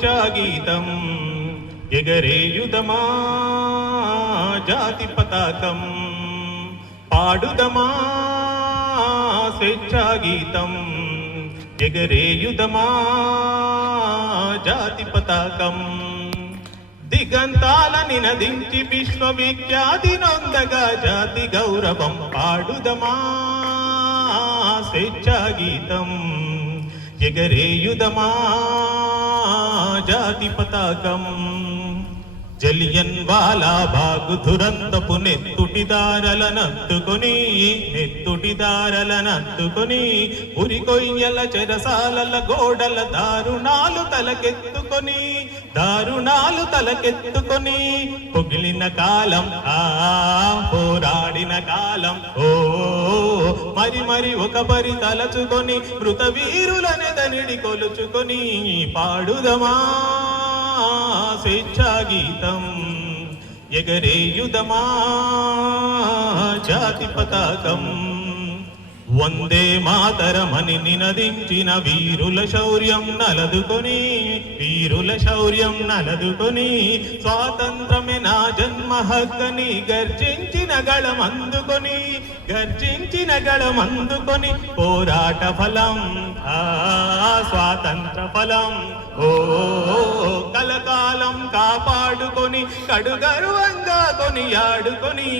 స్వేచ్ఛా గీతం ఎగరేయుదమా జాతి పతాకం పాడుదమా స్వేచ్ఛా గీతం ఎగరేయుదమా జాతి పతాకం దిగంతాల నినదించి విశ్వవిఖ్యాతి నొందగా జాతి గౌరవం పాడుదమా స్వేచ్ఛా గీతం ఎగరేయుదమా జాతి పతాకం జలియన్ వాలా బాగు దురంతపు నెత్తుటిదారలనందుకొని ఉరికొయ్యల చెరసాలల గోడల దారుణాలు తలకెత్తుకొని పొగిలిన కాలం పోరాడిన కాలం మరి ఒకపరి తలచుకొని మృత వీరులనెదనిడి కొలుచుకొని పాడుదమా స్వేచ్ఛా గీతం ఎగరేయుదమా జాతి పతాకం వందే మాతరమని నినదించిన వీరుల శౌర్యం నలదుకొని స్వాతంత్రమే నా జన్మ హక్కని గర్జించిన గళమందుకొని పోరాట ఫలం స్వాతంత్ర ఫలం కలకాలం కాపాడుకొని కడుగర్వంగా కొనియాడుకొని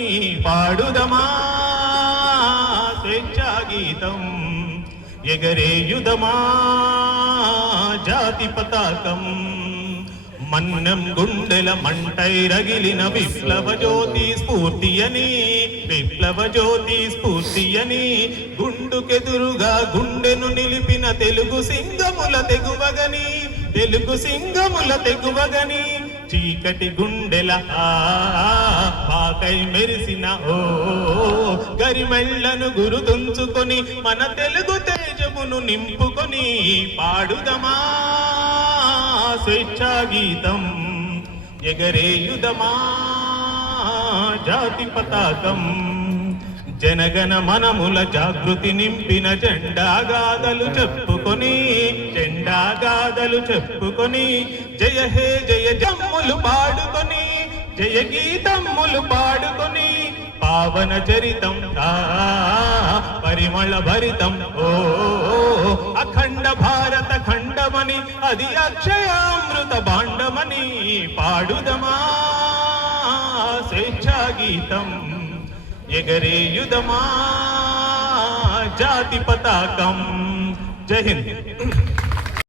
పాడుదమా స్వేచ్ఛా గీతం ఎగరేయుదమా జాతి పతాకం మన్నం గుండెల మంటై రగిలిన విప్లవ జ్యోతి స్ఫూర్తియని గుండుకెదురుగా గుండెను నిలిపిన తెలుగు సింగముల తెగువగని చీకటి గుండెల పాకై మెరిసిన గరిమెళ్లను గురుతుంచుకొని మన తెలుగు తేజమును నింపుకొని పాడుదమా స్వేచ్ఛా గీతం ఎగరేయుదమా జాతి పతాకం జనగణ మనముల జాగృతి నింపిన జెండాగాథలు చెప్పుకొని జయ హే జయ జమ్ములు పాడుకొని జయ గీతమ్ములు పాడుకొని పావన చరితం పరిమళ భరితం అఖండ భారత ఖండమని అది అక్షయామృత భాండమని పాడుదమా స్వేచ్ఛా గీతం ఎగరేయుదమా జాతి పతాకం జై హింద్.